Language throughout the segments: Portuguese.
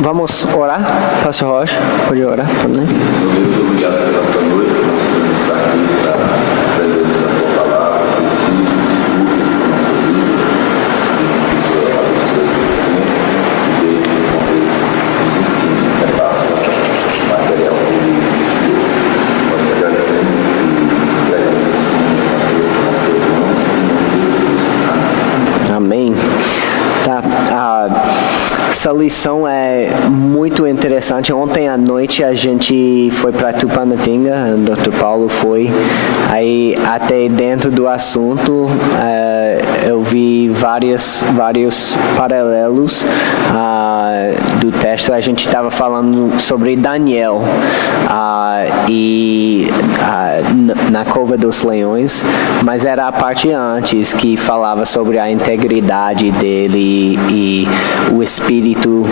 Vamos orar? Pastor Rocha, pode orar por nós? Muito obrigado pela essa noite, que nós podemos estar aqui para aprender a tua palavra, conhecido, desculpas com nossa vida. Pedimos que o Senhor abençoe o tempo e dê, nos ensine, repassa o material que nós te agradecemos e entregamos nas tuas mãos, em nome de Jesus. Amém. Tá. Essa lição é muito interessante. Ontem à noite a gente foi para Tupanatinga, o Dr. Paulo foi. Aí até dentro do assunto eu vi vários paralelos do texto. A gente estava falando sobre Daniel na cova dos leões, mas era a parte antes que falava sobre a integridade dele e o espírito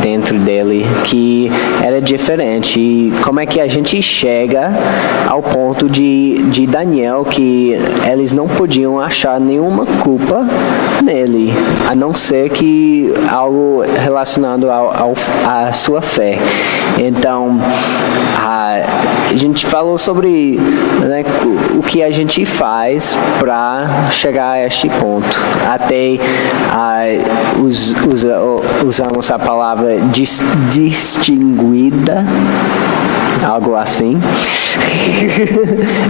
dentro dele, que era diferente. E como é que a gente chega ao ponto de Daniel, que eles não podiam achar nenhuma culpa nele, a não ser que algo relacionado à sua fé. Então, a gente falou sobre, né, o que a gente faz para chegar a este ponto. Até usamos a palavra distinguida, algo assim.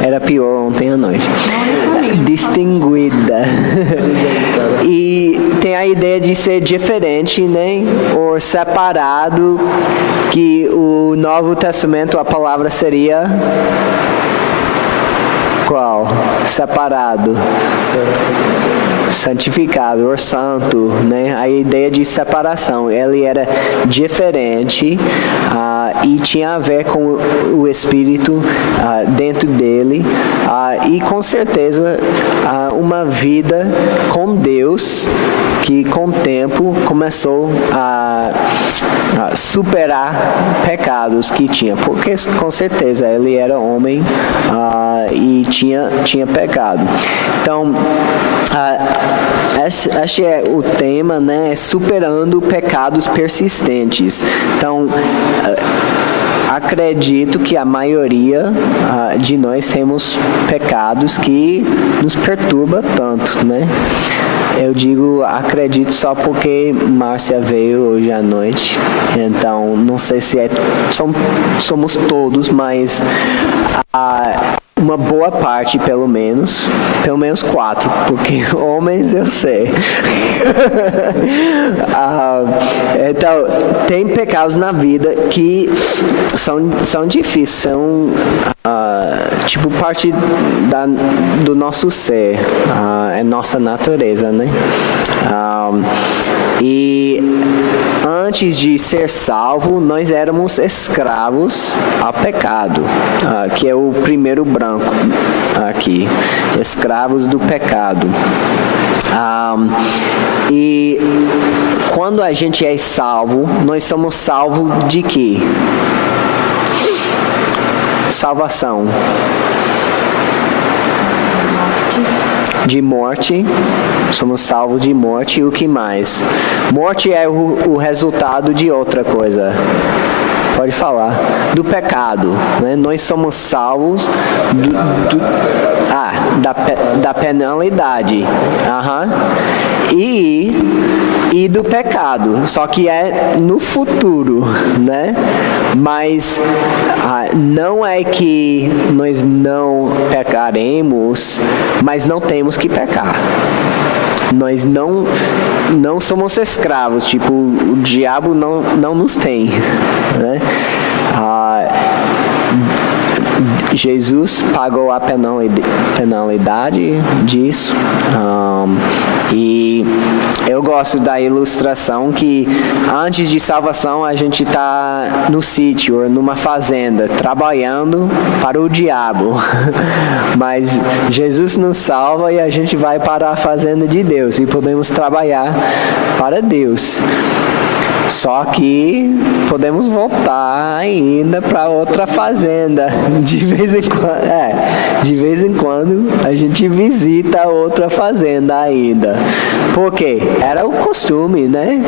Era pior ontem à noite. Distinguida. E tem a ideia de ser diferente, né? Ou separado, que o Novo Testamento, a palavra seria qual? Separado. Santificado ou santo, né? A ideia de separação. Ele era diferente e tinha a ver com o Espírito dentro dele e com certeza uma vida com Deus que com o tempo começou a superar pecados que tinha, porque com certeza ele era homem e tinha pecado. Então este é o tema, né? Superando pecados persistentes. Então, acredito que a maioria de nós temos pecados que nos perturba tanto, né? Eu digo acredito só porque Márcia veio hoje à noite, então não sei se somos todos, mas uma boa parte, pelo menos 4, porque homens eu sei. Então, tem pecados na vida que são difíceis, são tipo parte do nosso ser, é nossa natureza, né? E antes de ser salvo, nós éramos escravos ao pecado, que é o primeiro branco aqui, escravos do pecado. E quando a gente é salvo, nós somos salvos de quê? Salvação. De morte, somos salvos de morte. E o que mais? Morte é o resultado de outra coisa. Pode falar. Do pecado, né? Nós somos salvos da penalidade. E do pecado, só que é no futuro, né? Mas não é que nós não pecaremos, mas não temos que pecar. Nós não somos escravos, tipo, o diabo não nos tem, né? Jesus pagou a penalidade disso. E eu gosto da ilustração que antes de salvação a gente está no sítio ou numa fazenda trabalhando para o diabo. Mas Jesus nos salva e a gente vai para a fazenda de Deus e podemos trabalhar para Deus. Só que podemos voltar ainda para outra fazenda. De vez em quando a gente visita outra fazenda ainda. Porque era o costume, né?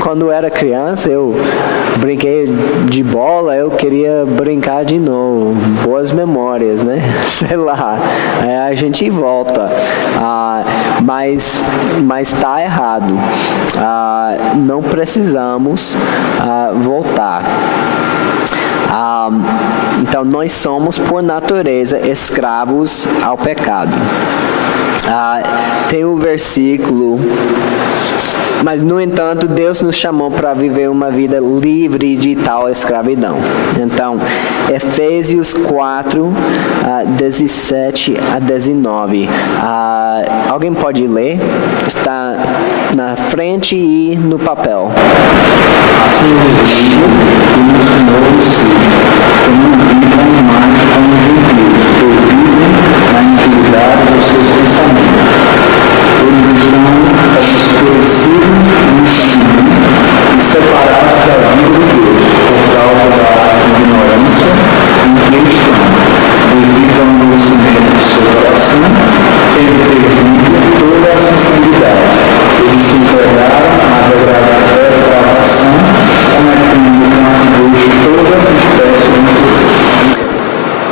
Quando eu era criança, eu brinquei de bola, eu queria brincar de novo. Boas memórias, né? Sei lá. Aí a gente volta. Mas está errado. Não precisamos voltar. Então, nós somos, por natureza, escravos ao pecado. Tem um versículo, mas, no entanto, Deus nos chamou para viver uma vida livre de tal escravidão. Então, Efésios 4, 17 a 19. Alguém pode ler? Está na frente e no papel. Assim mesmo, como os senhores sejam, como vivam mais como gentios, que vivem na integridade dos seus pensamentos. Eles estão obscurecidos no caminho e separados da vida de Deus, por causa da ignorância em que estão, devido ao endurecimento do seu coração, tendo perdido toda a sensibilidade. Eles se entregaram à degradação, cometendo toda espécie de impureza.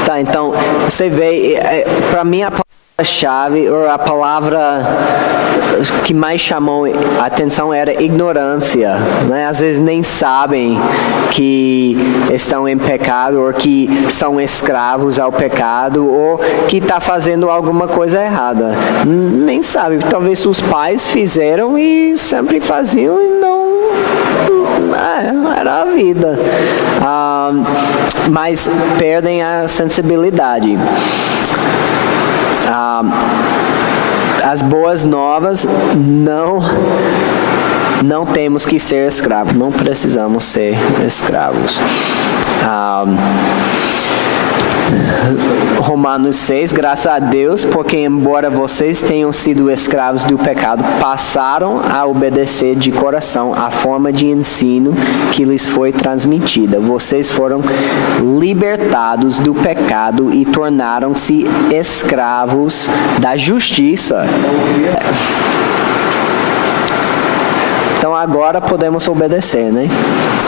Tá, então, você vê, para mim a palavra-chave, ou a palavra que mais chamou a atenção era ignorância, né? Às vezes nem sabem que estão em pecado, ou que são escravos ao pecado, ou que está fazendo alguma coisa errada. Nem sabe, talvez os pais fizeram e sempre faziam e não... era a vida. Mas perdem a sensibilidade. As boas novas, não temos que ser escravos, não precisamos ser escravos. Romanos 6, graças a Deus, porque embora vocês tenham sido escravos do pecado, passaram a obedecer de coração a forma de ensino que lhes foi transmitida. Vocês foram libertados do pecado e tornaram-se escravos da justiça. Então agora podemos obedecer, né?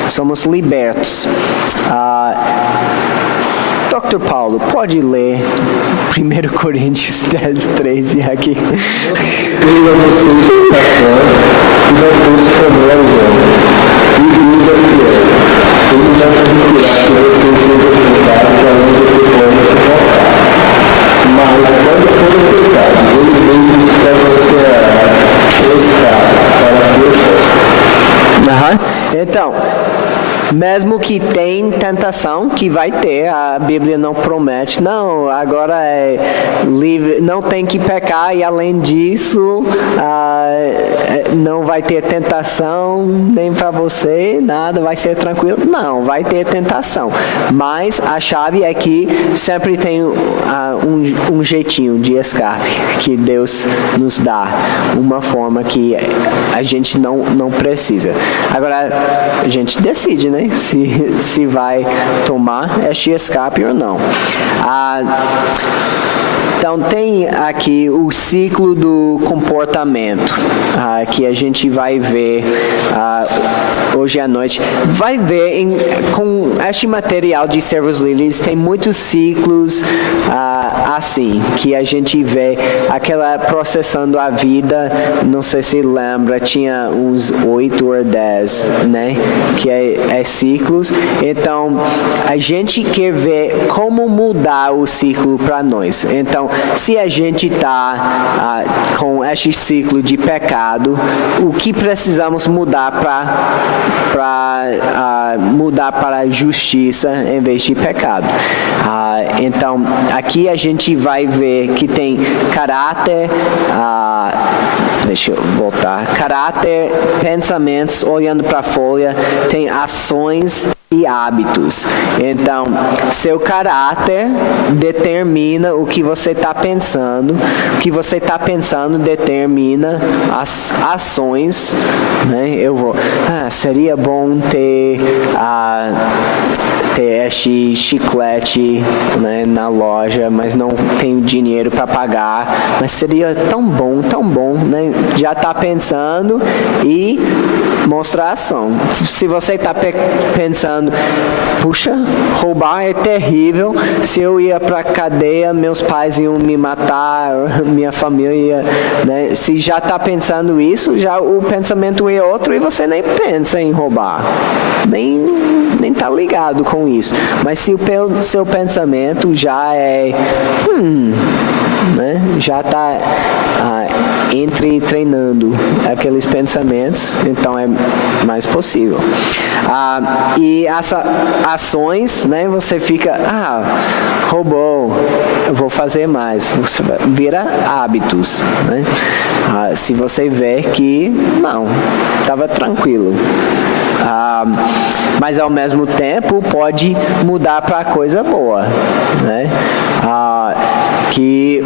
Somos libertos. Dr. Paulo, pode ler 1 Coríntios 10, 13 aqui. Veio a vocês tentação, e não fosse comer aos homens, e Deus é fiel. Ele não permitirá que vocês sejam tentados além do que podem suportar. Mas, quando forem tentados, ele mesmo nos estabelecerá escravo para que eu possa. Então, mesmo que tem tentação, que vai ter, a Bíblia não promete, não, agora é livre, não tem que pecar e além disso, não vai ter tentação nem para você, nada, vai ser tranquilo. Não, vai ter tentação, mas a chave é que sempre tem um jeitinho de escape que Deus nos dá, uma forma que a gente não precisa. Agora, a gente decide, né? Se vai tomar este escape ou não. Então, tem aqui o ciclo do comportamento, que a gente vai ver hoje à noite. Vai ver, com este material de servos livres, tem muitos ciclos assim, que a gente vê aquela processando a vida, não sei se lembra, tinha uns 8 ou 10, né? Que é ciclos. Então, a gente quer ver como mudar o ciclo para nós. Então, se a gente está com este ciclo de pecado, o que precisamos mudar para mudar para a justiça em vez de pecado? Então, aqui a gente vai ver que tem caráter, deixa eu voltar, caráter, pensamentos, olhando para a folha, tem ações e hábitos. Então, seu caráter determina o que você está pensando. O que você está pensando determina as ações, né? Seria bom ter este chiclete, né, na loja, mas não tenho dinheiro para pagar. Mas seria tão bom, né? Já está pensando e mostrar ação. Se você está pensando, puxa, roubar é terrível, se eu ia para cadeia, meus pais iam me matar, minha família, né? Se já está pensando isso, já o pensamento é outro e você nem pensa em roubar, nem está ligado com isso. Mas se o seu pensamento já é né, já está treinando aqueles pensamentos, então é mais possível. E essas ações, né, você fica, roubou, eu vou fazer mais, vira hábitos, né? Se você vê que não, estava tranquilo. Mas ao mesmo tempo pode mudar para coisa boa, né? Que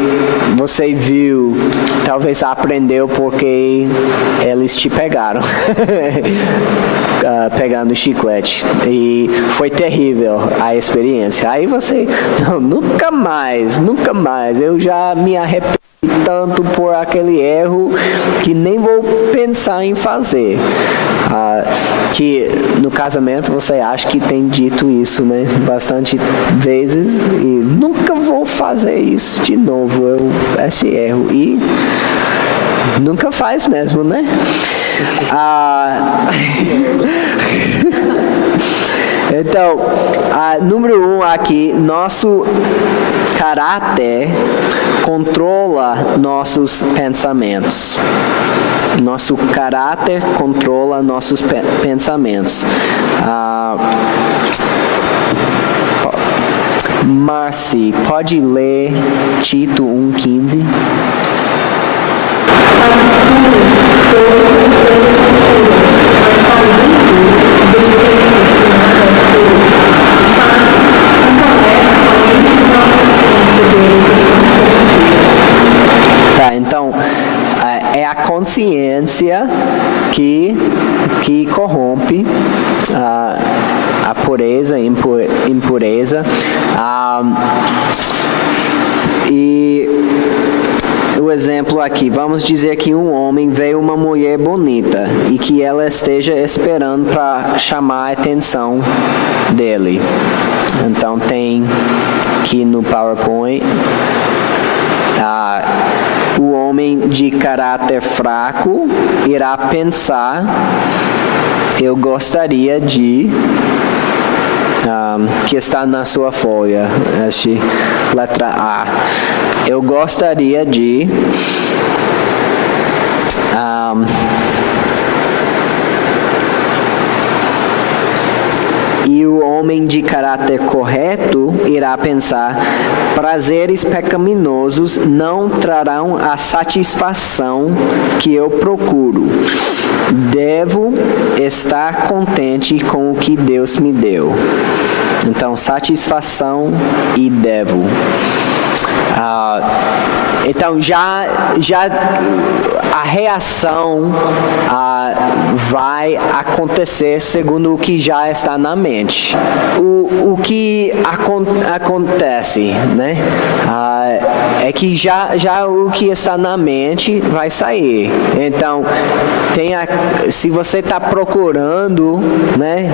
você viu, talvez aprendeu porque eles te pegaram pegando chiclete e foi terrível a experiência. Aí você, não, nunca mais, eu já me arrependi tanto por aquele erro que nem vou pensar em fazer. Que no casamento você acha que tem dito isso, né, bastante vezes, e nunca vou fazer isso de novo, esse erro, e nunca faz mesmo, né? Então, número 1 aqui, nosso caráter controla nossos pensamentos. Nosso caráter controla nossos pensamentos. Marci, pode ler Tito 1,15? Tá, então é a consciência que corrompe a pureza, impureza. E o exemplo aqui, vamos dizer que um homem vê uma mulher bonita e que ela esteja esperando para chamar a atenção dele. Então tem aqui no PowerPoint o homem de caráter fraco irá pensar, eu gostaria de, que está na sua folha, letra A, eu gostaria de e o homem de caráter correto irá pensar, prazeres pecaminosos não trarão a satisfação que eu procuro. Devo estar contente com o que Deus me deu. Então, satisfação e devo. Então, já a reação vai acontecer segundo o que já está na mente. O que acontece, né? É que já o que está na mente vai sair. Então, se você está procurando, né?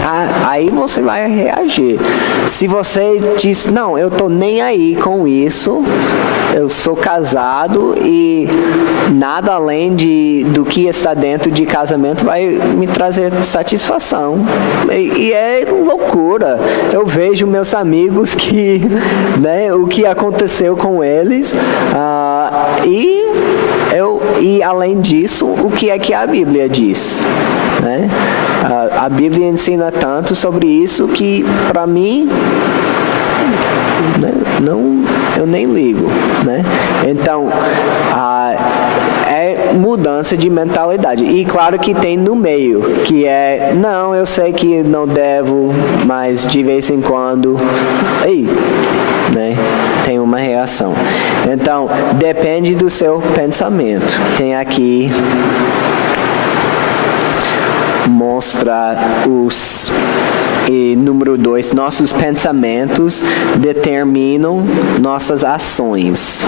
Aí você vai reagir. Se você diz, não, eu estou nem aí com isso, eu sou casado e nada além do que está dentro de casamento vai me trazer satisfação. E é loucura. Eu vejo meus amigos que, né, o que aconteceu com eles, e além disso, o que é que a Bíblia diz, né? A Bíblia ensina tanto sobre isso que, para mim, né, eu nem ligo, né? Então, é é mudança de mentalidade. E claro que tem no meio, que é, não, eu sei que não devo, mas de vez em quando, né, tem uma reação. Então, depende do seu pensamento. Tem aqui, mostra e número 2, nossos pensamentos determinam nossas ações.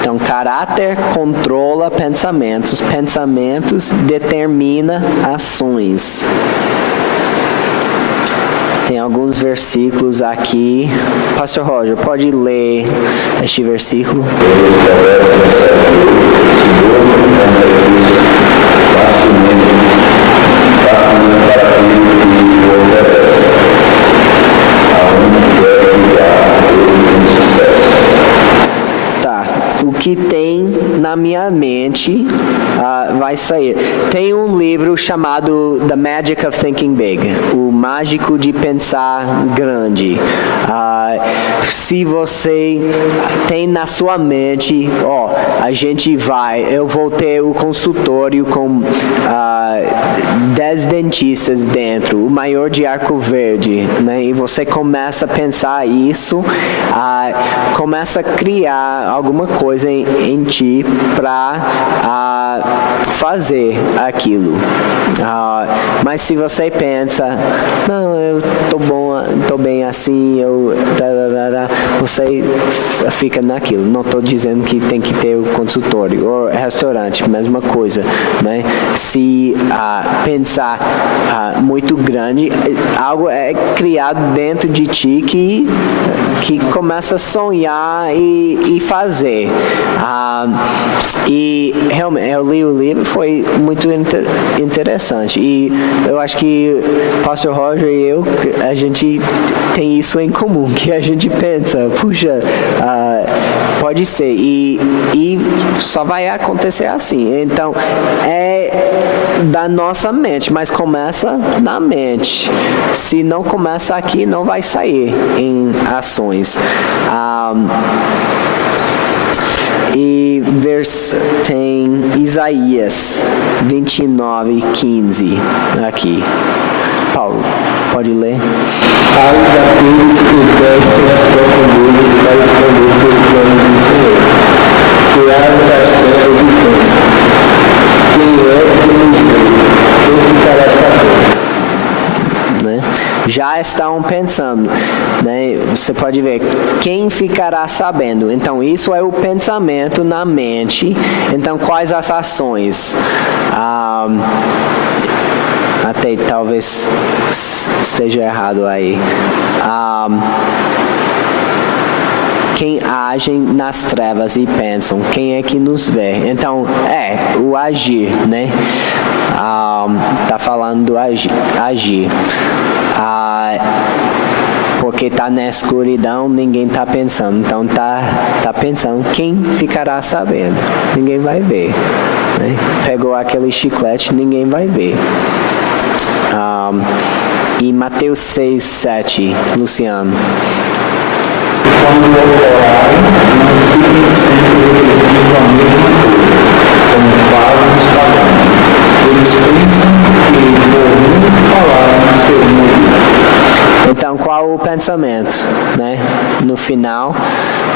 Então, caráter controla pensamentos, pensamentos determina ações. Tem alguns versículos aqui. Pastor Roger, pode ler este versículo? Tá. O que tem na minha mente vai sair. Tem um livro chamado The Magic of Thinking Big, o mágico de pensar grande. Se você tem na sua mente, eu vou ter o consultório com 10 dentistas dentro, o maior de Arco Verde, né? E você começa a pensar isso, começa a criar alguma coisa em ti para fazer aquilo. Mas se você pensa, não, eu tô bem assim, você fica naquilo. Não estou dizendo que tem que ter o consultório ou restaurante, mesma coisa, né? Se pensar muito grande, algo é criado dentro de ti que começa a sonhar e fazer. E realmente eu li o livro, foi muito interessante, e eu acho que Pastor Roger e eu, a gente tem isso em comum, que a gente pensa, puxa, pode ser, e só vai acontecer assim. Então é da nossa mente, mas começa na mente. Se não começa aqui, não vai sair em ações. E tem Isaías 29:15 aqui. Paulo, pode ler? Ai daqueles que descem as profundezas para esconder seus planos do Senhor, que abrem as terras e pensam, quem é que nos vê? Quem ficará sabendo? Né? Já estão pensando, né? Você pode ver, quem ficará sabendo? Então, isso é o pensamento na mente. Então, quais as ações? Até talvez esteja errado aí. Quem agem nas trevas e pensam, quem é que nos vê? Então, o agir, né? Tá falando do agir. Porque tá na escuridão, ninguém tá pensando. Então tá pensando, quem ficará sabendo? Ninguém vai ver, né? Pegou aquele chiclete, ninguém vai ver. E Mateus 6:7, Luciano. Quando orarem, não fiquem sempre repetindo a mesma coisa, como fazem os pagãos. Eles pensam que por muito falarem serão ouvidos. Então, qual o pensamento, né? No final,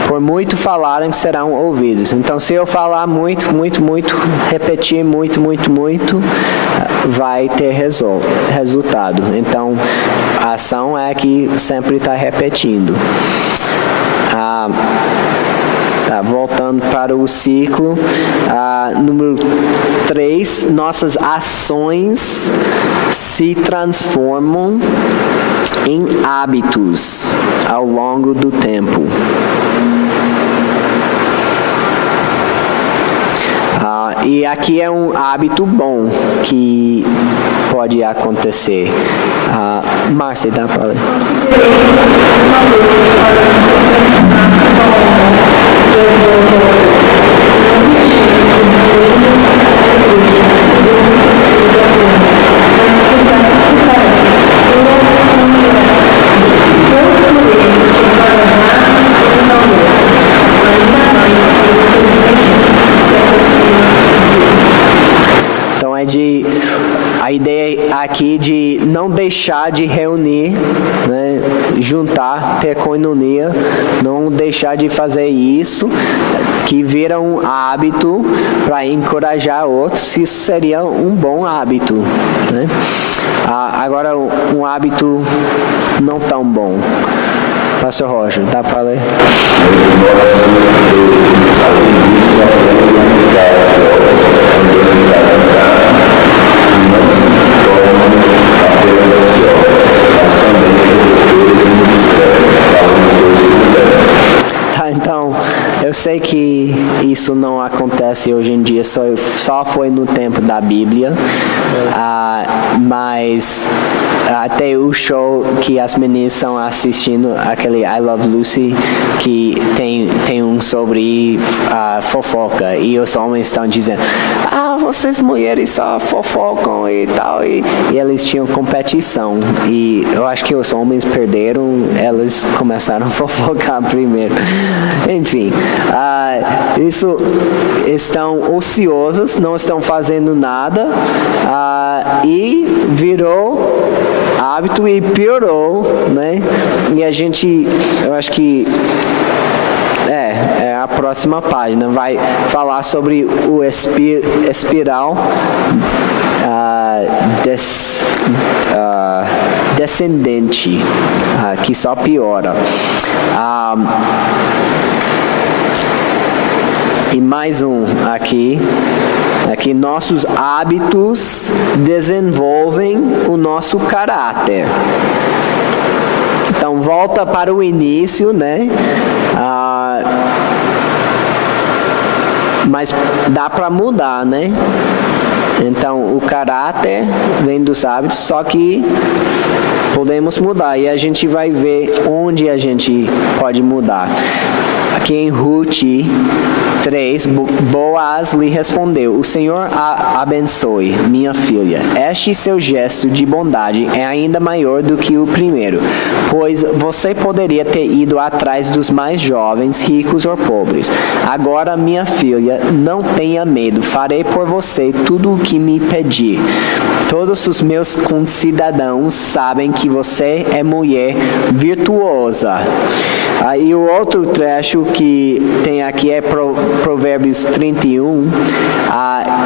por muito falarem serão ouvidos. Então, se eu falar muito, repetir muito, vai ter resultado. Então, a ação é que sempre está repetindo. Voltando para o ciclo, número 3, nossas ações se transformam em hábitos ao longo do tempo. E aqui é um hábito bom que pode acontecer. Márcia, dá para ler? a ideia aqui de não deixar de reunir, né, juntar, ter koinonia, não deixar de fazer isso, que vira um hábito para encorajar outros, isso seria um bom hábito, né? Agora, um hábito não tão bom. Pastor Roger, dá para ler? Tá, então, eu sei que isso não acontece hoje em dia, só foi no tempo da Bíblia, mas até o show que as meninas estão assistindo, aquele I Love Lucy, que tem um sobre fofoca, e os homens estão dizendo, vocês mulheres só fofocam e tal, e eles tinham competição, e eu acho que os homens perderam, eles começaram a fofocar primeiro. Enfim, isso estão ociosos, não estão fazendo nada, e virou hábito e piorou, né? E eu acho que é a próxima página, vai falar sobre o espiral descendente, que só piora. E mais um aqui, nossos hábitos desenvolvem o nosso caráter. Então, volta para o início, né? Mas dá para mudar, né? Então, o caráter vem dos hábitos, só que podemos mudar. E a gente vai ver onde a gente pode mudar. Aqui em Ruth 3, Boaz lhe respondeu, o Senhor a abençoe, minha filha. Este seu gesto de bondade é ainda maior do que o primeiro, pois você poderia ter ido atrás dos mais jovens, ricos ou pobres. Agora, minha filha, não tenha medo, farei por você tudo o que me pedir. Todos os meus concidadãos sabem que você é mulher virtuosa. E o outro trecho que tem aqui é Provérbios 31,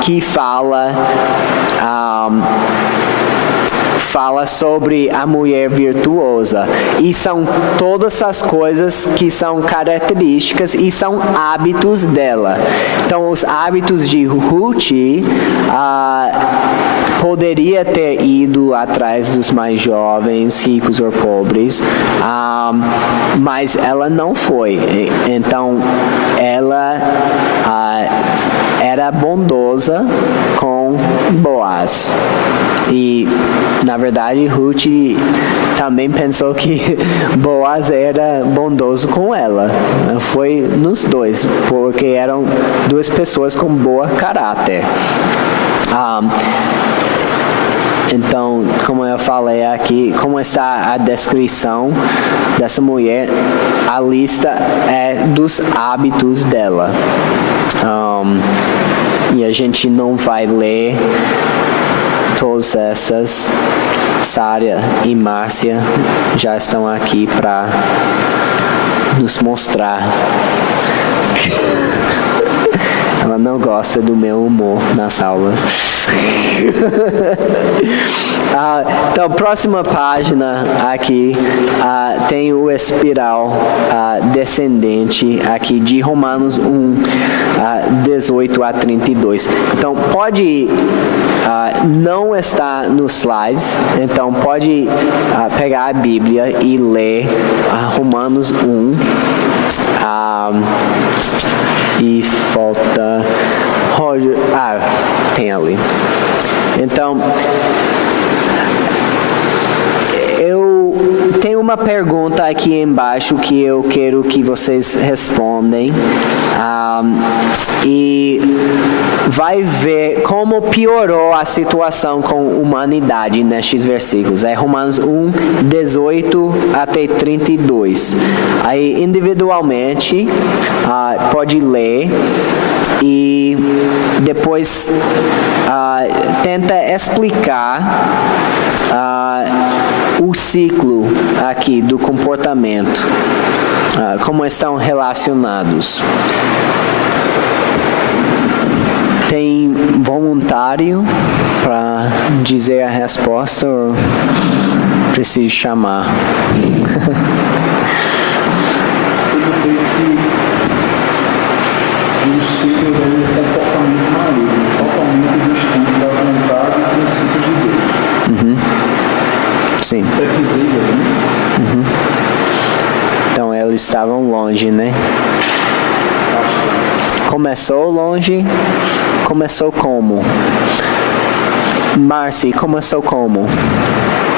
que fala sobre a mulher virtuosa. E são todas as coisas que são características e são hábitos dela. Então, os hábitos de Ruth poderia ter ido atrás dos mais jovens, ricos ou pobres, mas ela não foi. Então, ela era bondosa com Boaz. E, na verdade, Ruth também pensou que Boaz era bondoso com ela. Foi nos dois, porque eram duas pessoas com boa caráter. Então, como eu falei aqui, como está a descrição dessa mulher, a lista é dos hábitos dela. E a gente não vai ler todas essas. Sária e Márcia já estão aqui para nos mostrar. Ela não gosta do meu humor nas aulas. Então, próxima página aqui tem o espiral descendente aqui de Romanos 1, 18 a 32. Então, pode não estar nos slides, então pode pegar a Bíblia e ler Romanos 1. E falta Roger. Tem ali. Então, eu tenho uma pergunta aqui embaixo que eu quero que vocês respondem. E vai ver como piorou a situação com a humanidade nestes versículos. É Romanos 1, 18 até 32. Aí, individualmente, pode ler. e depois tenta explicar o ciclo aqui do comportamento, como estão relacionados. Tem voluntário para dizer a resposta ou preciso chamar? Eu creio que o ciclo é um comportamento maligno, totalmente distante da vontade e princípios de Deus. Sim. Previsível, né? Então eles estavam longe, né? Começou longe. Começou como? Marcy, começou como?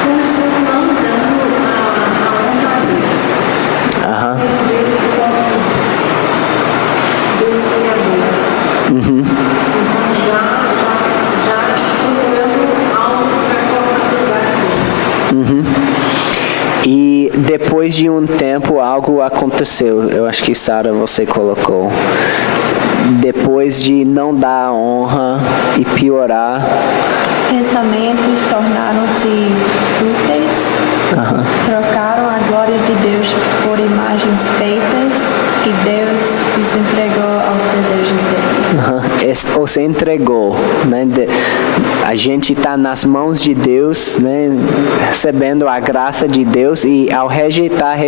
Começou não dando a honra a Deus. Aham. Deus criador. Então já procurando algo para colocar Deus. E depois de um tempo algo aconteceu. Eu acho que Sara você colocou. Depois de não dar honra e piorar. Pensamentos tornaram-se fúteis, trocaram a glória de Deus por imagens feitas e Deus os entregou aos desejos deles. Ou se entregou, né? A gente está nas mãos de Deus, né? Recebendo a graça de Deus e ao rejeitar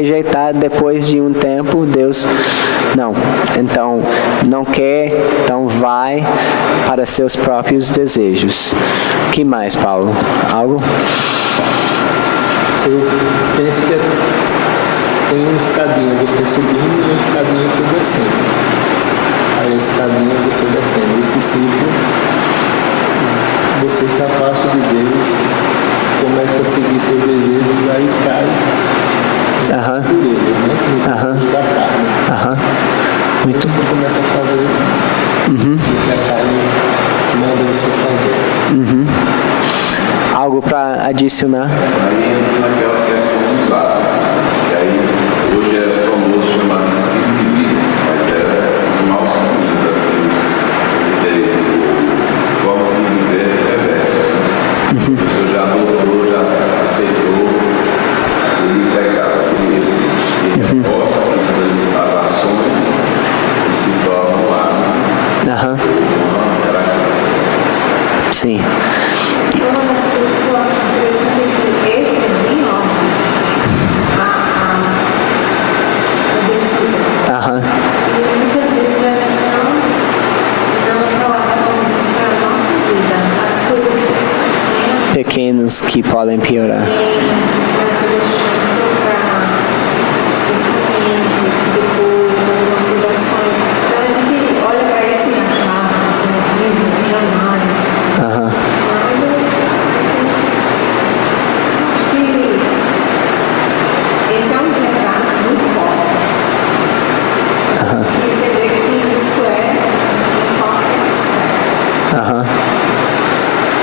depois de um tempo Deus não, então não quer, então vai para seus próprios desejos. O que mais, Paulo? Algo? Eu penso que tem uma escadinha você subindo e uma escadinha você descendo. Aí a escadinha você descendo. Esse ciclo, você se afasta de Deus, começa a seguir seus desejos, aí cai na pureza, né? No da carne. Muito você começa a fazer o que a carne manda você fazer. Algo para adicionar? Aí entra naquela questão do usado. E aí, hoje é famoso chamado espírito de vida, mas os maus caminhos, assim, de formas de viver perversas. A pessoa já adotou, já aceitou aquele pecado, ele reforça as ações e se torna um hábito. Sim. Uma das coisas que eu acho interessante é que esse é bem óbvio. A descida. E muitas vezes a gente não colocamos isso para a nossa vida. As coisas Pequenos que podem piorar. vai se deixando filtrar os pensamentos, depois as nossas ações. Então a gente olha para isso e acha, isso não é horrível, jamais. Acho que esse é um pecado muito forte. Tem que entender que isso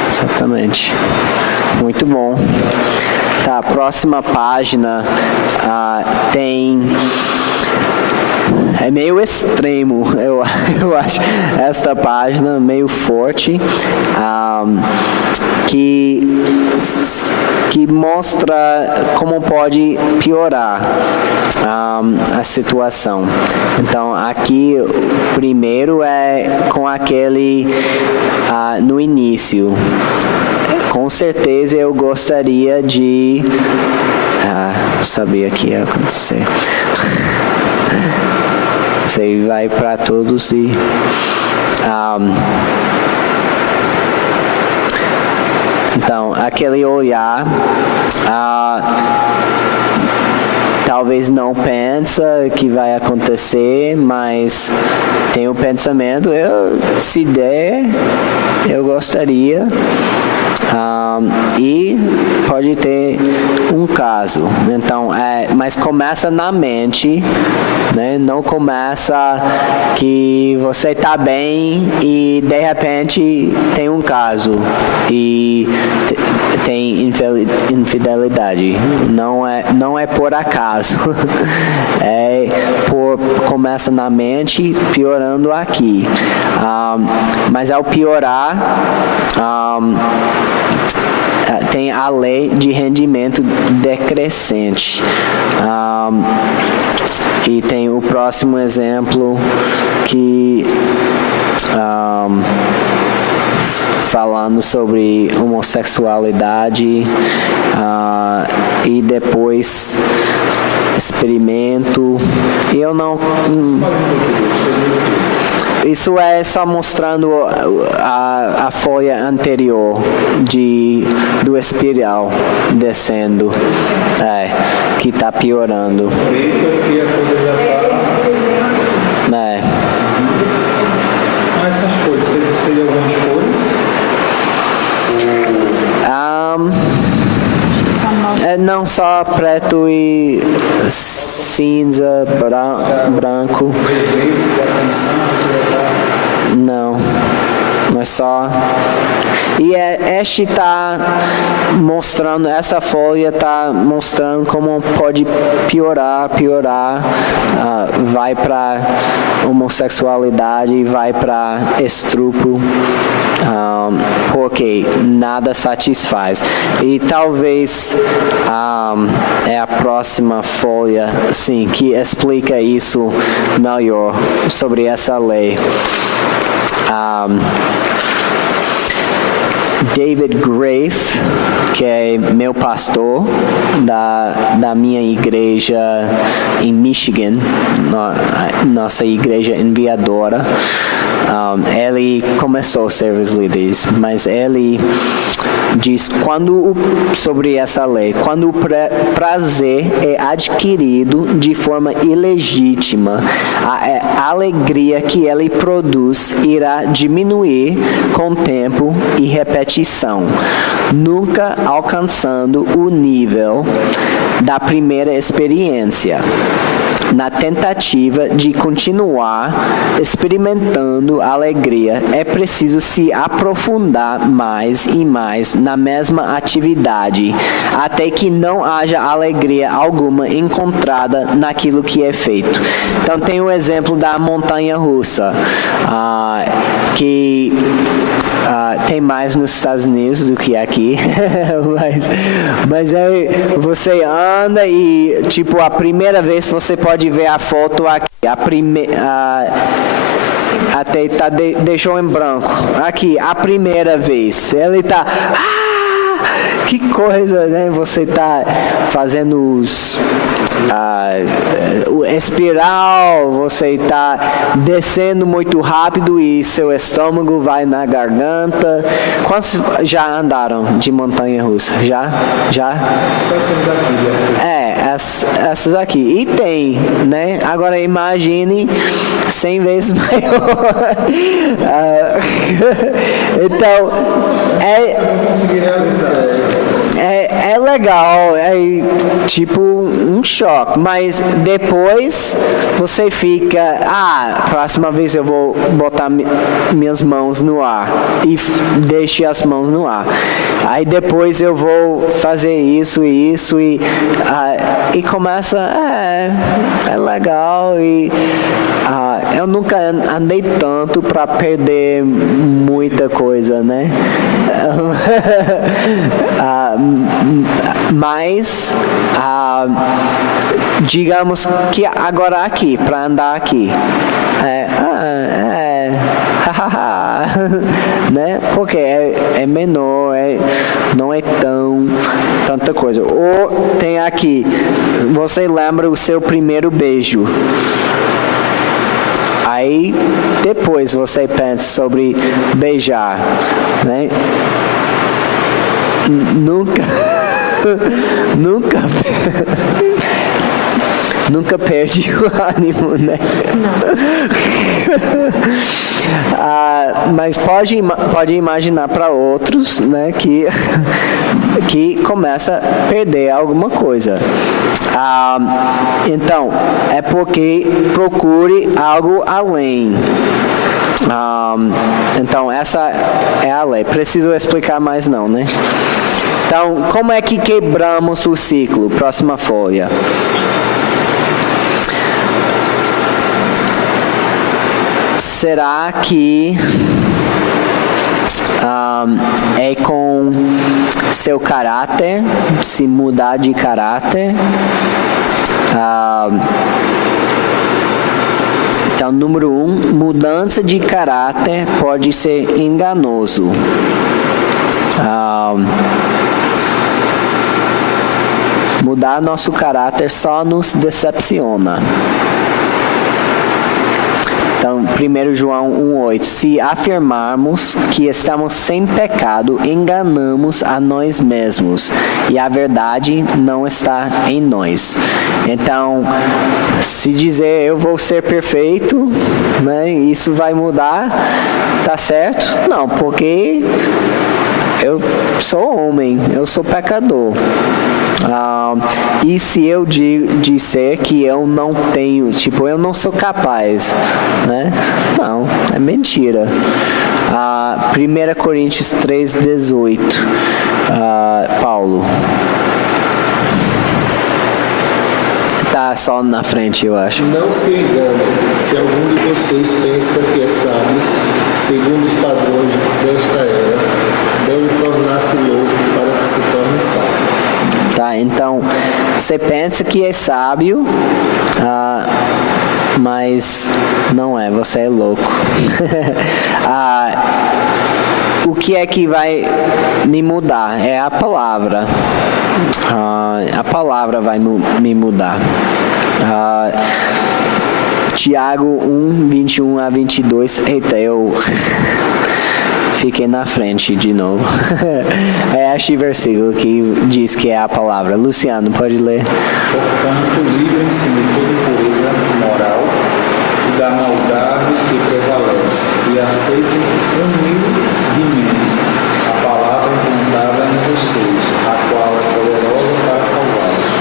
Exatamente. Muito bom. Tá, a próxima página tem... É meio extremo, eu acho, esta página meio forte, que mostra como pode piorar a situação. Então, aqui, primeiro é com aquele no início. Com certeza eu gostaria de... sabia que ia acontecer. Você vai para todos e... então, aquele olhar... talvez não pensa que vai acontecer, mas tem o pensamento, se der, eu gostaria... e pode ter um caso. Então, mas começa na mente, né? Não começa que você está bem e de repente tem um caso e tem infidelidade. Não é por acaso. É por começa na mente, piorando aqui. Mas ao piorar, tem a lei de rendimento decrescente. E tem o próximo exemplo que falando sobre homossexualidade e depois experimento. Eu não. Isso é só mostrando a folha anterior do espiral descendo, que está piorando. Mas essas cores, seria algumas cores? Não só preto e cinza, branco. Não, é só. E este está mostrando, essa folha está mostrando como pode piorar, vai para homossexualidade, vai para estupro, porque nada satisfaz. E talvez é a próxima folha, sim, que explica isso melhor sobre essa lei. David Grafe, que é meu pastor da minha igreja em Michigan, nossa igreja enviadora. Ele começou Servos Líderes, mas ele diz sobre essa lei, quando o prazer é adquirido de forma ilegítima, a alegria que ele produz irá diminuir com o tempo e repetição, nunca alcançando o nível da primeira experiência. Na tentativa de continuar experimentando alegria, é preciso se aprofundar mais e mais na mesma atividade, até que não haja alegria alguma encontrada naquilo que é feito. Então tem o exemplo da montanha-russa, que tem mais nos Estados Unidos do que aqui, mas você anda e tipo a primeira vez você pode ver a foto aqui, até deixou em branco. Aqui, a primeira vez, ele tá, que coisa, né? Você tá fazendo o espiral, você tá descendo muito rápido e seu estômago vai na garganta. Quantos já andaram de montanha-russa? Já? Essas aqui. E tem, né? Agora imagine 100 vezes maior. Então, é legal, é tipo um choque, mas depois você fica, próxima vez eu vou botar minhas mãos no ar e deixe as mãos no ar. Aí depois eu vou fazer isso e começa, é legal e eu nunca andei tanto para perder muita coisa, né? Mas digamos que agora aqui, para andar aqui, né? Porque é menor, não é tanta coisa. Ou tem aqui, você lembra o seu primeiro beijo? Aí depois você pensa sobre beijar, né? Nunca perde o ânimo, né? Não. Mas pode imaginar para outros, né, que começa a perder alguma coisa. Então, é porque procure algo além. Então, essa é a lei. Preciso explicar mais não, né? Então, como é que quebramos o ciclo? Próxima folha. será que é com seu caráter, se mudar de caráter? Então, número 1, mudança de caráter pode ser enganoso. Mudar nosso caráter só nos decepciona. Então, 1 João 1,8. Se afirmarmos que estamos sem pecado, enganamos a nós mesmos e a verdade não está em nós. Então, se dizer eu vou ser perfeito, né, isso vai mudar, tá certo? Não, porque eu sou homem, eu sou pecador. E se eu disser que eu não tenho, tipo, eu não sou capaz, né? Não, é mentira. 1 Coríntios 3,18, Paulo. Tá só na frente, eu acho. Não se engane, se algum de vocês pensa que é sábio, segundo os padrões desta era, deve tornar-se louco para que se torne sábio. Tá, então, você pensa que é sábio, mas não é, você é louco. O que é que vai me mudar? É a palavra. A palavra vai me mudar. Tiago 1, 21 a 22. Eita, eu fiquei na frente de novo. É este versículo que diz que é a palavra. Luciano, pode ler? Portanto, livrem-se de toda impureza moral e da maldade que prevalece, e aceitem humildemente a palavra implantada em vocês, a qual é poderosa para salvá-los.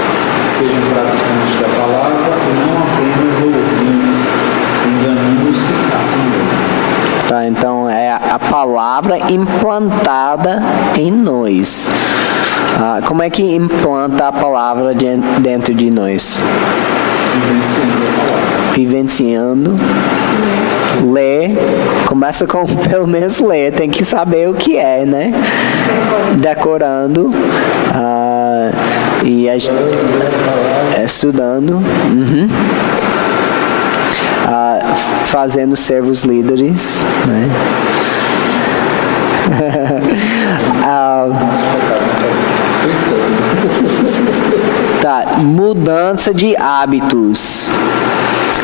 Sejam praticantes da palavra e não apenas ouvintes, enganando-se a si mesmos. Tá, então é a palavra implantada em nós. Como é que implanta a palavra dentro de nós? Vivenciando. Ler. Começa com pelo menos ler. Tem que saber o que é, né? Decorando. E estudando. Fazendo servos líderes, né? Tá, mudança de hábitos.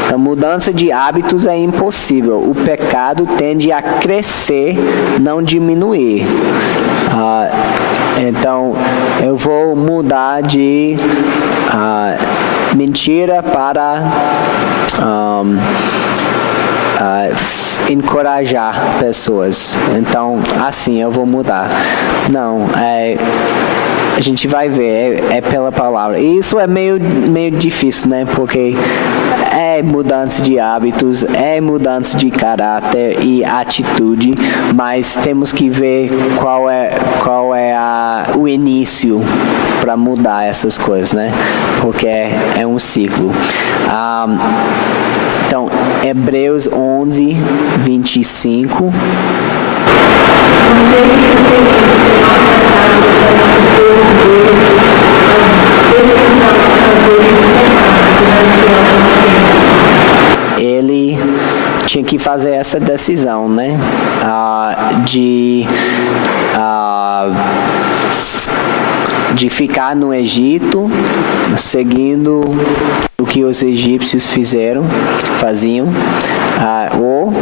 Então, mudança de hábitos é impossível. O pecado tende a crescer, não diminuir. Então, eu vou mudar de mentira para encorajar pessoas. Então, assim eu vou mudar. Não, a gente vai ver, é pela palavra. E isso é meio difícil, né? Porque é mudança de hábitos, é mudança de caráter e atitude, mas temos que ver qual é o início para mudar essas coisas, né? Porque é um ciclo. Então, Hebreus 11, 25. Ele tinha que fazer essa decisão, né? De ficar no Egito, seguindo o que os egípcios faziam, ou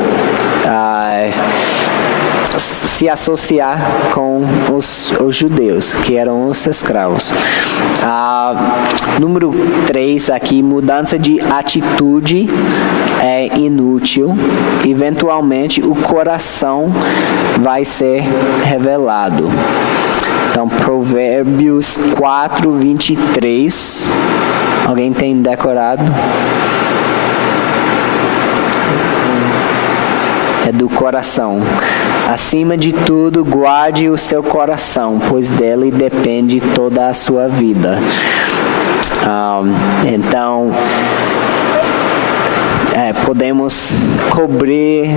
se associar com os judeus, que eram os escravos. Número 3 aqui, mudança de atitude é inútil. Eventualmente, o coração vai ser revelado. Então, Provérbios 4, 23. Alguém tem decorado? É do coração. Acima de tudo, guarde o seu coração, pois dele depende toda a sua vida. Então, podemos cobrir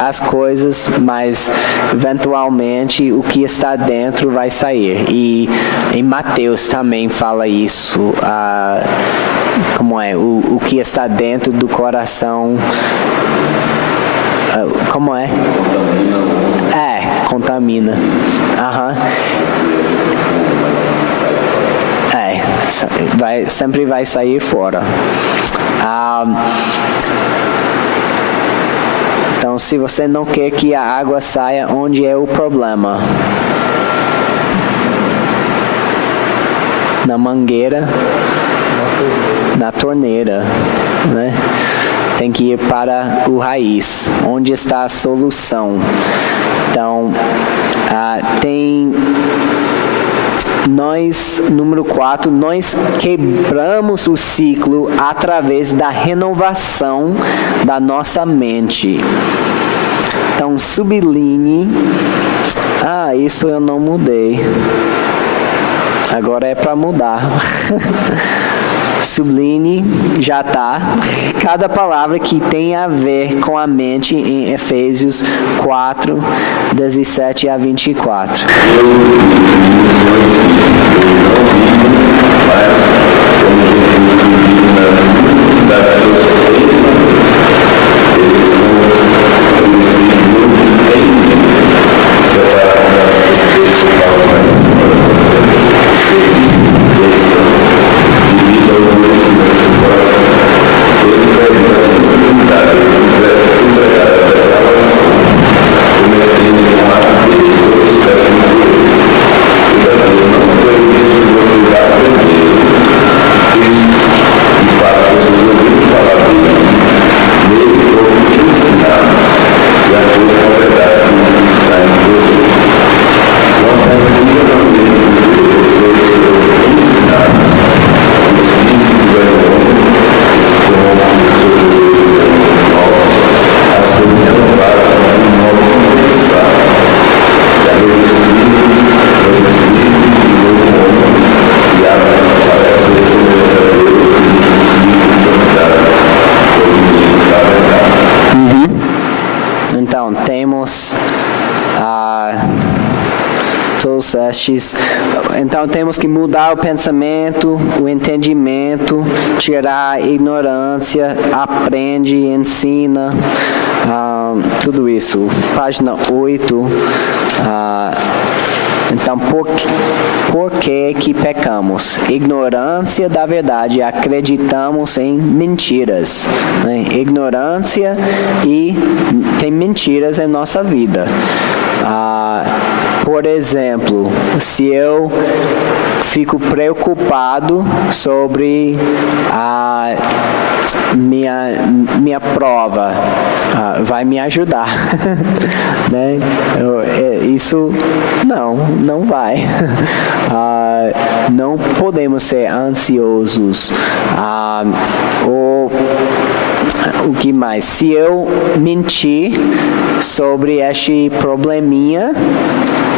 as coisas, mas eventualmente o que está dentro vai sair. E em Mateus também fala isso, o que está dentro do coração, como é? Contamina. Sempre vai sair fora. Então, se você não quer que a água saia, onde é o problema? Na mangueira, na torneira, né? Tem que ir para o raiz, onde está a solução. Então, número 4, nós quebramos o ciclo através da renovação da nossa mente. Então, sublinhe. Isso eu não mudei. Agora é para mudar. Sublinhe, já está. Cada palavra que tem a ver com a mente em Efésios 4, 17 a 24. Então temos que mudar o pensamento, o entendimento, tirar a ignorância, aprende, ensina, tudo isso. Página 8. Então, por que pecamos? Ignorância da verdade, acreditamos em mentiras. Né? Ignorância e tem mentiras em nossa vida. Por exemplo, se eu fico preocupado sobre a minha prova, vai me ajudar, né? Isso não vai. Não podemos ser ansiosos. O que mais? Se eu mentir sobre este probleminha,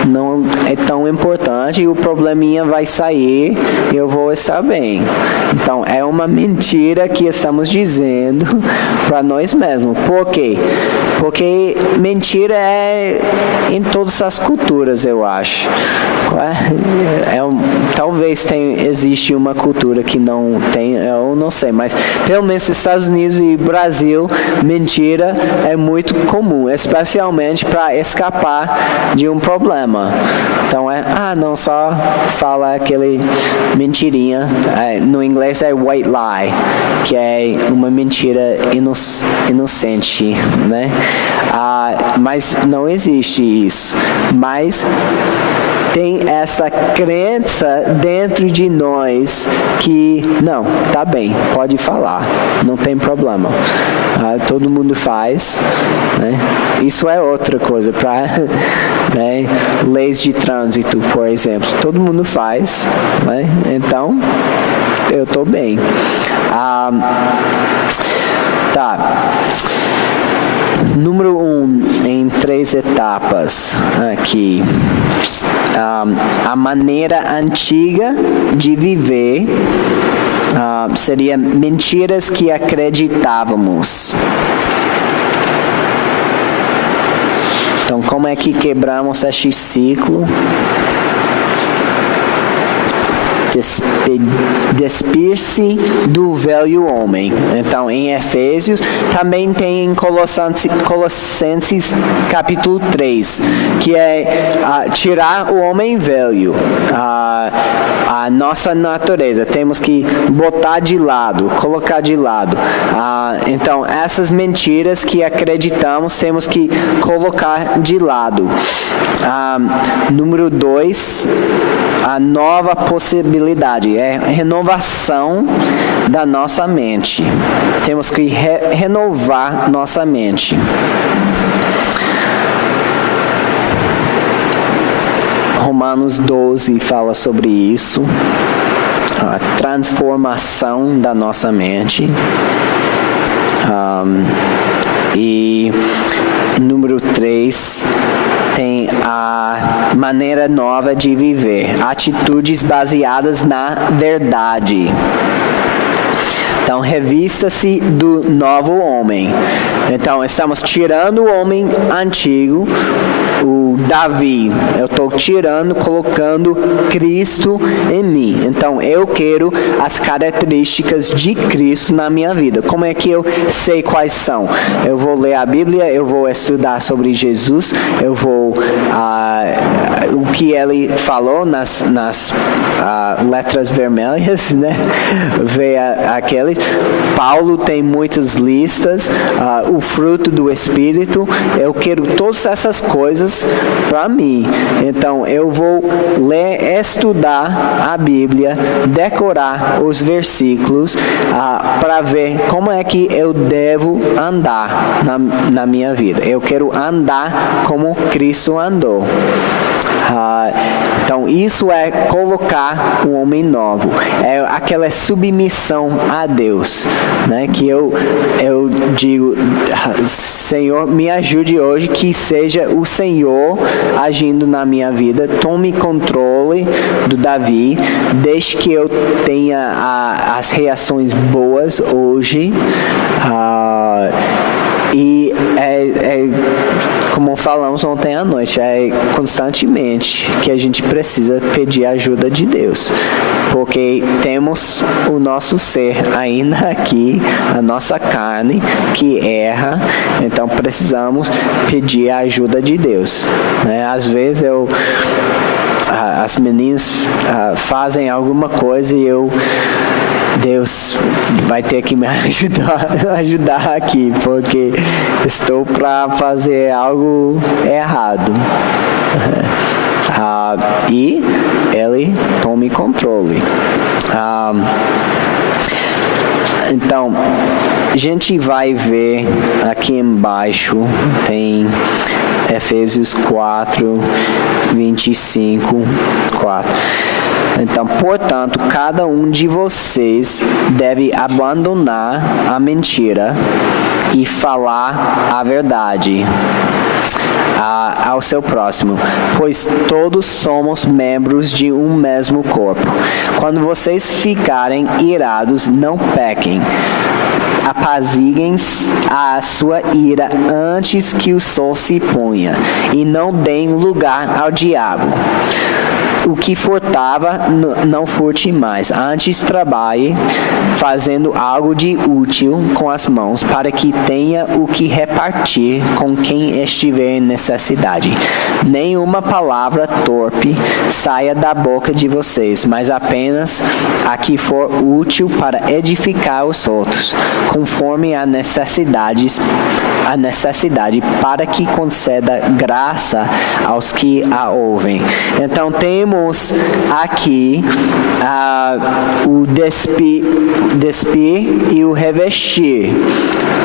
não é tão importante, e o probleminha vai sair e eu vou estar bem. Então, é uma mentira que estamos dizendo para nós mesmos. Por quê? Porque mentira é em todas as culturas, eu acho. Talvez existe uma cultura que não tem, eu não sei, mas pelo menos nos Estados Unidos e Brasil, mentira é muito comum, especialmente para escapar de um problema. Então não só fala aquele mentirinha, no inglês é white lie, que é uma mentira inocente, né? Mas não existe isso. Mas tem essa crença dentro de nós que, não, tá bem, pode falar, não tem problema. Todo mundo faz, né? Isso é outra coisa, para né, leis de trânsito, por exemplo, todo mundo faz, né? Então, eu estou bem. Número 1, em 3 etapas aqui. A maneira antiga de viver seria mentiras que acreditávamos. Então, como é que quebramos este ciclo? Despir-se do velho homem. Então, em Efésios, também tem em Colossenses capítulo 3, que é tirar o homem velho, a nossa natureza. Temos que botar de lado, colocar de lado. Então, essas mentiras que acreditamos, temos que colocar de lado. Número 2, a nova possibilidade é renovação da nossa mente. Temos que renovar nossa mente. Romanos 12 fala sobre isso, a transformação da nossa mente. E número 3 tem a maneira nova de viver, atitudes baseadas na verdade. Então, revista-se do novo homem. Então, estamos tirando o homem antigo, o Davi. Eu estou tirando, colocando Cristo em mim. Então, eu quero as características de Cristo na minha vida. Como é que eu sei quais são? Eu vou ler a Bíblia, eu vou estudar sobre Jesus, eu vou... o que ele falou nas letras vermelhas, né? Ver aqueles. Paulo tem muitas listas, o fruto do Espírito. Eu quero todas essas coisas para mim. Então, eu vou ler, estudar a Bíblia, decorar os versículos para ver como é que eu devo andar na minha vida. Eu quero andar como Cristo andou. Então, isso é colocar o homem novo. É aquela submissão a Deus, né? Que eu digo, Senhor, me ajude hoje, que seja o Senhor agindo na minha vida. Tome controle do Davi. Deixe que eu tenha as reações boas hoje. E como falamos ontem à noite, é constantemente que a gente precisa pedir a ajuda de Deus, porque temos o nosso ser ainda aqui, a nossa carne que erra, então precisamos pedir a ajuda de Deus, né? Às vezes as meninas fazem alguma coisa e Deus vai ter que me ajudar aqui, porque estou para fazer algo errado. E ele tome controle. Então, a gente vai ver aqui embaixo, tem Efésios 4, 25, 4. Então, portanto, cada um de vocês deve abandonar a mentira e falar a verdade ao seu próximo, pois todos somos membros de um mesmo corpo. Quando vocês ficarem irados, não pequem. Apaziguem a sua ira antes que o sol se ponha, e não deem lugar ao diabo. O que furtava, não furte mais. Antes trabalhe fazendo algo de útil com as mãos, para que tenha o que repartir com quem estiver em necessidade. Nenhuma palavra torpe saia da boca de vocês, mas apenas a que for útil para edificar os outros, conforme a necessidade, para que conceda graça aos que a ouvem. Então, temos aqui o despir e o revestir,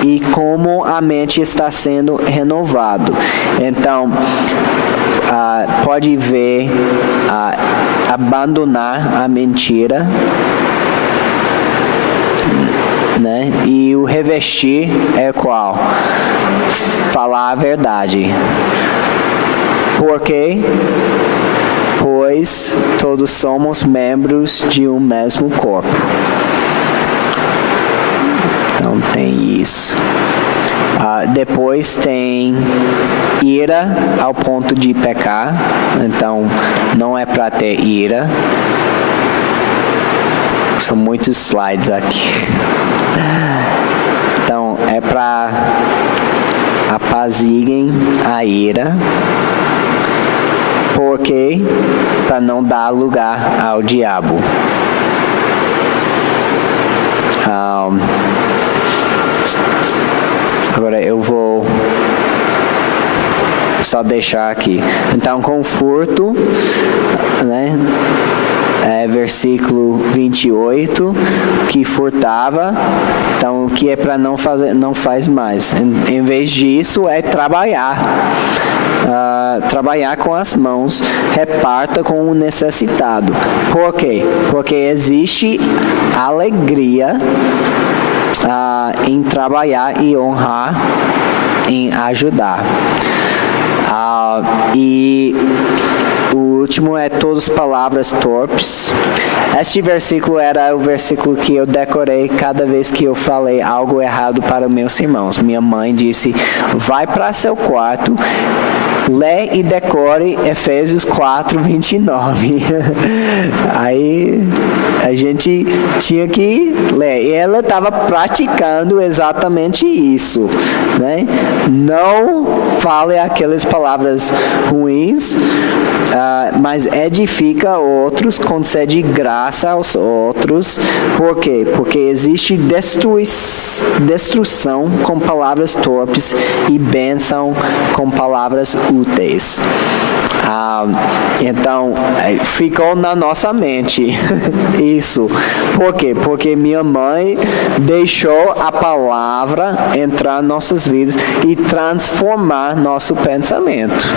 e como a mente está sendo renovado. Então, pode ver abandonar a mentira, né? E o revestir é qual? Falar a verdade. Por quê? Pois todos somos membros de um mesmo corpo. tem isso. Depois tem ira ao ponto de pecar, então não é para ter ira. São muitos slides aqui. Então é para apaziguem a ira. Porque para não dar lugar ao diabo. Agora eu vou só deixar aqui. Então, com furto, né? Versículo 28, que furtava, então o que é para não fazer, não faz mais. Em vez disso, é trabalhar. Trabalhar com as mãos, reparta com o necessitado. Por quê? Porque existe alegria em trabalhar e honrar, em ajudar. E o último é todas as palavras torpes. Este versículo era o versículo que eu decorei cada vez que eu falei algo errado para meus irmãos. Minha mãe disse, vai para seu quarto, lê e decore Efésios 4:29. Aí a gente tinha que ler. E ela estava praticando exatamente isso, né? Não fale aquelas palavras ruins, mas edifica outros, concede graça aos outros. Por quê? Porque existe destruição com palavras torpes e bênção com palavras úteis. Então, ficou na nossa mente isso. Por quê? Porque minha mãe deixou a palavra entrar em nossas vidas e transformar nosso pensamento.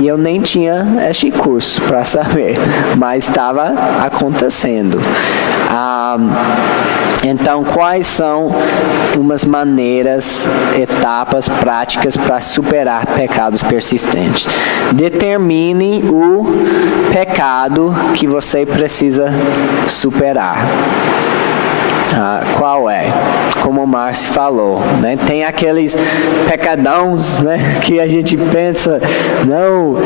E eu nem tinha este curso para saber, mas estava acontecendo. Então, quais são umas maneiras, etapas, práticas para superar pecados persistentes? Determine o pecado que você precisa superar. Qual é? Como o Márcio falou, né? Tem aqueles pecadãos, né? Que a gente pensa, não,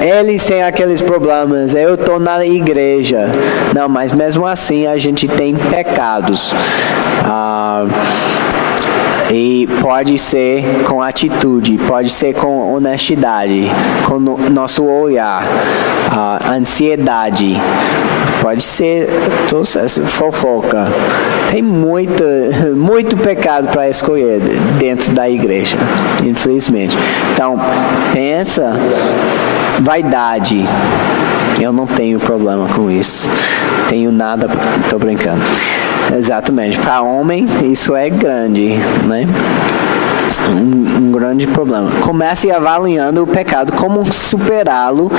eles têm aqueles problemas, eu estou na igreja. Não, mas mesmo assim a gente tem pecados. E pode ser com atitude, pode ser com honestidade, com nosso olhar, ansiedade, pode ser fofoca. Tem muito pecado para escolher dentro da igreja, infelizmente. Então, pensa, vaidade. Eu não tenho problema com isso. Tenho nada, estou brincando. Exatamente. Para homem, isso é grande, né? Um grande problema. Comece avaliando o pecado, como superá-lo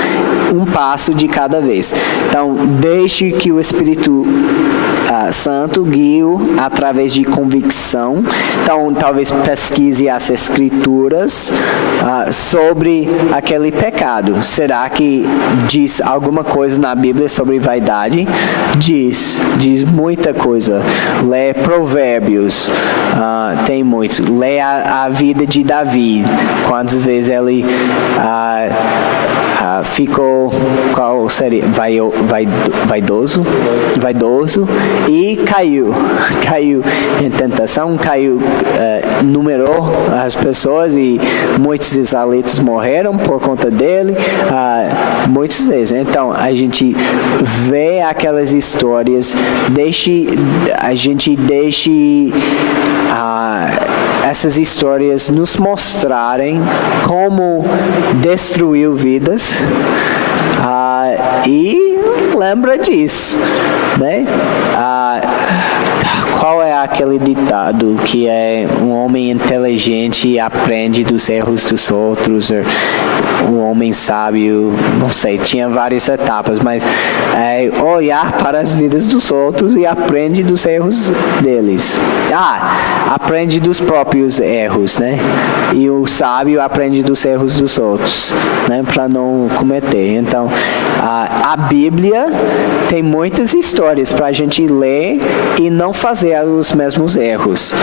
um passo de cada vez. Então, deixe que o Espírito Santo guie-o através de convicção. Então, talvez pesquise as Escrituras sobre aquele pecado. Será que diz alguma coisa na Bíblia sobre vaidade? Diz muita coisa. Lê Provérbios, tem muito. Lê a vida de Davi, quantas vezes ele ficou, qual seria, vaidoso e caiu em tentação, numerou as pessoas e muitos israelitas morreram por conta dele, muitas vezes. Então a gente vê aquelas histórias, a gente deixe essas histórias nos mostrarem como destruiu vidas, e lembra disso, né? Qual é aquele ditado que é um homem inteligente aprende dos erros dos outros, ou um homem sábio, não sei, tinha várias etapas, mas é olhar para as vidas dos outros e aprende dos erros deles. Aprende dos próprios erros, né? E o sábio aprende dos erros dos outros, né? Para não cometer. Então, A Bíblia tem muitas histórias para a gente ler e não fazer os mesmos erros.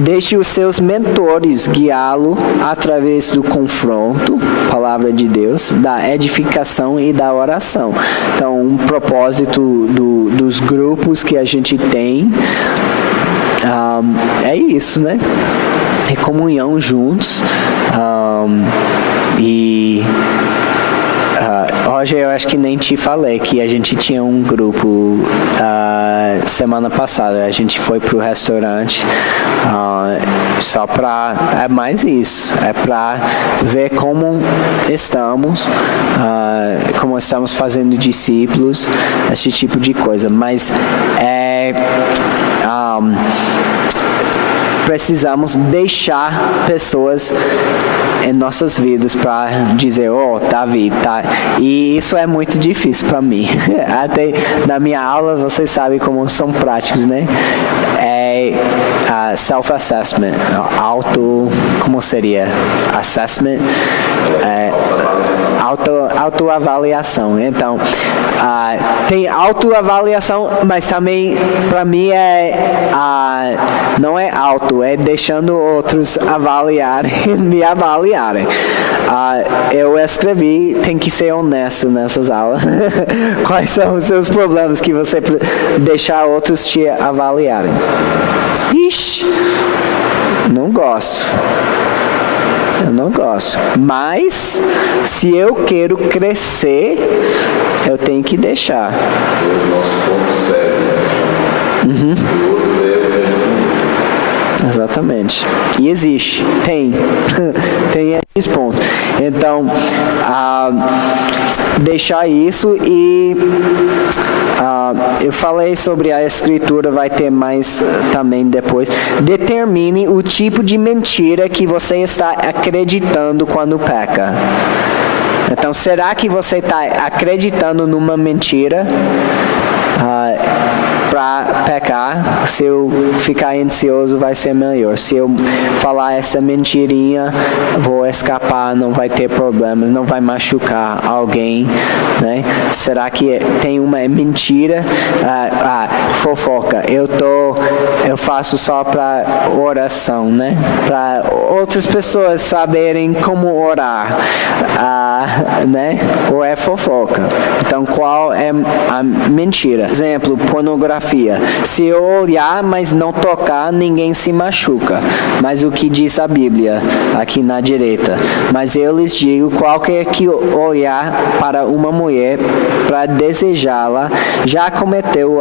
Deixe os seus mentores guiá-lo através do confronto, palavra de Deus, da edificação e da oração. Então, um propósito dos grupos que a gente tem é isso, né? É comunhão juntos. Roger, eu acho que nem te falei que a gente tinha um grupo semana passada. A gente foi pro restaurante só para... É mais isso. É para ver como estamos fazendo discípulos, esse tipo de coisa. Mas precisamos deixar pessoas em nossas vidas para dizer, Davi, tá. E isso é muito difícil para mim. Até na minha aula, vocês sabem como são práticos, né? Self-assessment, como seria? Assessment, autoavaliação. Então, tem autoavaliação, mas também para mim não é auto, é deixando outros avaliarem, me avaliarem. Eu escrevi, tem que ser honesto nessas aulas. Quais são os seus problemas que você deixar outros te avaliarem? Ixi, não gosto. Eu não gosto. Mas, se eu quero crescer, eu tenho que deixar. Os nossos pontos sérios, né? Exatamente. E existe. Tem esses pontos. Então, deixar isso e... eu falei sobre a escritura, vai ter mais também depois. Determine o tipo de mentira que você está acreditando quando peca. Então, será que você está acreditando numa mentira para pecar? Se eu ficar ansioso, vai ser melhor. Se eu falar essa mentirinha, vou escapar, não vai ter problemas, não vai machucar alguém, né? Será que tem uma mentira? Fofoca. Eu faço só para oração, né? Para outras pessoas saberem como orar, né? Ou é fofoca. Então, qual é a mentira? Exemplo, pornografia. Se eu olhar, mas não tocar, ninguém se machuca. Mas o que diz a Bíblia, aqui na direita? Mas eu lhes digo, qualquer que olhar para uma mulher para desejá-la, já cometeu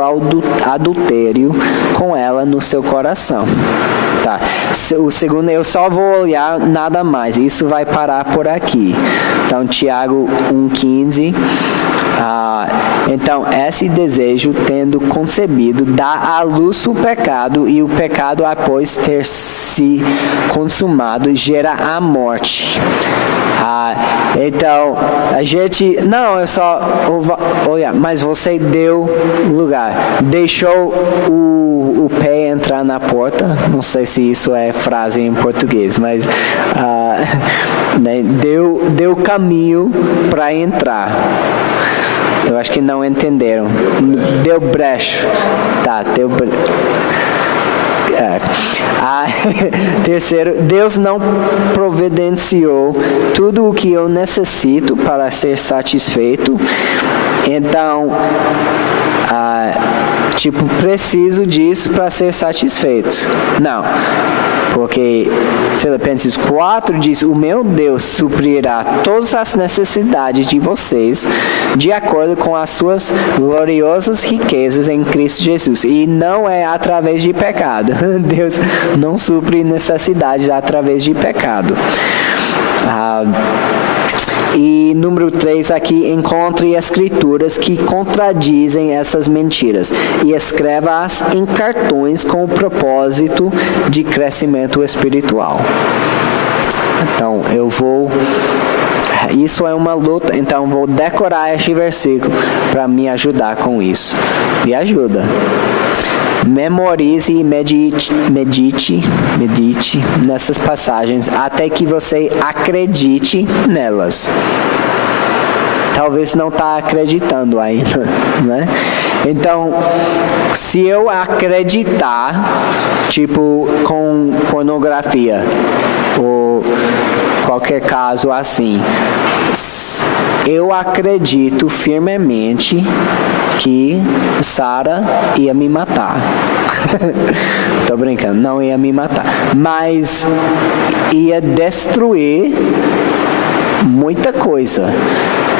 adultério com ela no seu coração. Tá. O segundo, eu só vou olhar, nada mais. Isso vai parar por aqui. Então, Tiago 1,15. Então, esse desejo, tendo concebido, dá à luz o pecado, e o pecado, após ter se consumado, gera a morte. Então, a gente... Não, eu só... Olha, mas você deu lugar. Deixou o pé entrar na porta. Não sei se isso é frase em português, mas... né, deu caminho para entrar. Eu acho que não entenderam. Deu brecha. Tá, deu brecha. Terceiro, Deus não providenciou tudo o que eu necessito para ser satisfeito. Então, preciso disso para ser satisfeito. Não. Porque Filipenses 4 diz, o meu Deus suprirá todas as necessidades de vocês de acordo com as suas gloriosas riquezas em Cristo Jesus. E não é através de pecado. Deus não supre necessidades através de pecado. E número 3 aqui, encontre escrituras que contradizem essas mentiras e escreva-as em cartões com o propósito de crescimento espiritual. Então, isso é uma luta, então vou decorar este versículo para me ajudar com isso. Me ajuda. Memorize e medite nessas passagens até que você acredite nelas. talvez não está acreditando ainda, né? Então, se eu acreditar, tipo, com pornografia, ou qualquer caso assim, eu acredito firmemente que Sara ia me matar. Tô brincando, não ia me matar, mas ia destruir muita coisa,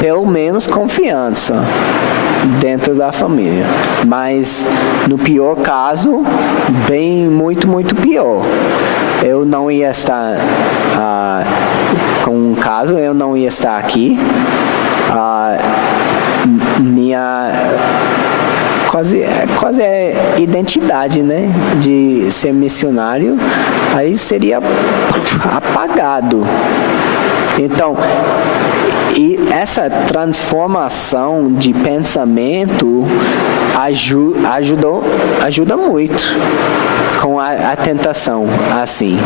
pelo menos confiança dentro da família, mas no pior caso, bem, muito pior. Eu não ia estar com um caso, eu não ia estar aqui, minha quase identidade, né, de ser missionário, aí seria apagado. Então, e essa transformação de pensamento ajuda muito com a tentação, assim.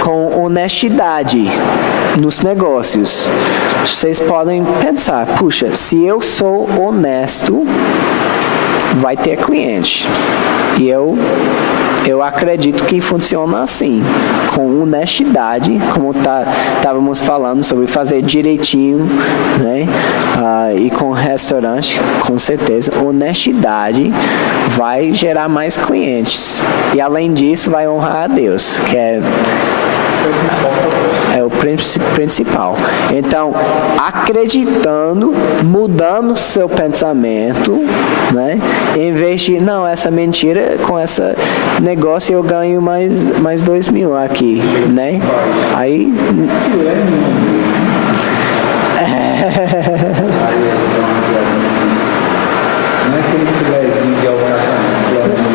Com honestidade nos negócios. Vocês podem pensar, puxa, se eu sou honesto, vai ter cliente. E eu acredito que funciona assim, com honestidade, como estávamos falando sobre fazer direitinho, né? E com restaurante, com certeza, honestidade vai gerar mais clientes. E além disso, vai honrar a Deus, que é o principal. Então, acreditando, mudando seu pensamento, né? Em vez de, não, essa mentira, com esse negócio eu ganho mais 2.000 aqui, né? Aí... Não é aquele filézinho de alcatra, não é verdade.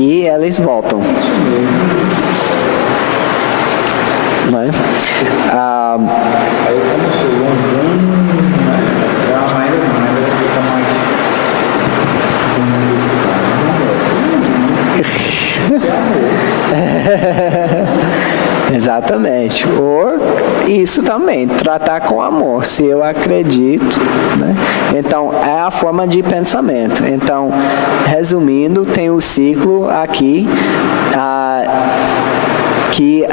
E eles voltam. Não é? Aí como eu sou longão, né? A maioria fica mais... Exatamente. Ou isso também, tratar com amor, se eu acredito, né? Então, é a forma de pensamento. Então, resumindo, tem o ciclo aqui, que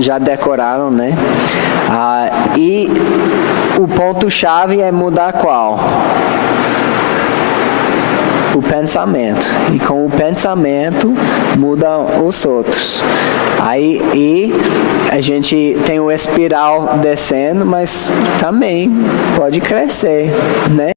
já decoraram, né? E o ponto-chave é mudar qual? O pensamento. E com o pensamento muda os outros. Aí e a gente tem o espiral descendo, mas também pode crescer, né?